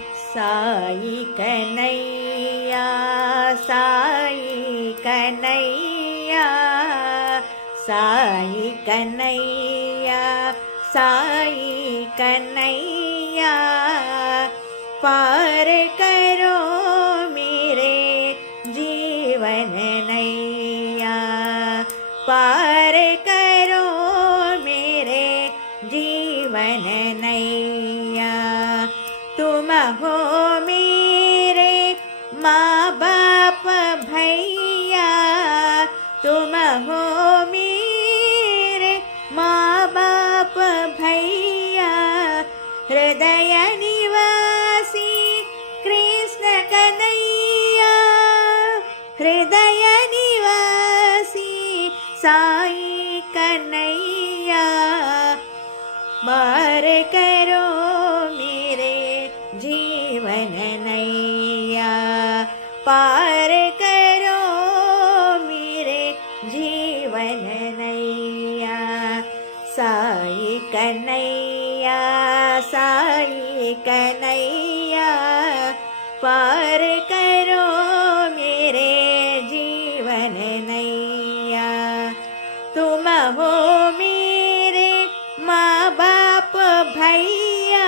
साई कन्हैया, साई कन्हैया, साई कन्हैया, साई कन्हैया, पार करो मेरे जीवन नैया, पार करो मेरे जीवन नैया। तुम हो मेरे माँ बाप भैया, तुम हो मेरे माँ बाप भैया, हृदय निवासी कृष्ण कन्हैया, हृदय निवासी साई कन्हैया, पार करो मेरे जीवन नैया, पार करो मेरे जीवन नैया। साई कन्हैया, साई कन्हैया, पार करो मेरे जीवन नैया। तुम हो मेरे माँ बाप भैया,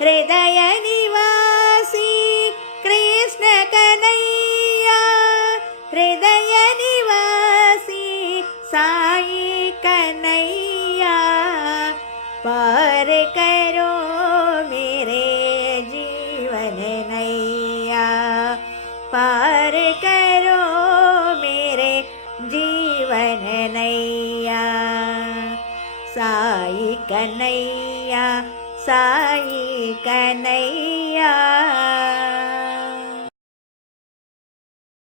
हृदय निवासी कृष्ण कन्हैया, हृदय निवासी साई कन्हैया, पार करो मेरे जीवन नैया, पार करो मेरे जीवन नैया। साई कन्हैया, साई कन्हैया,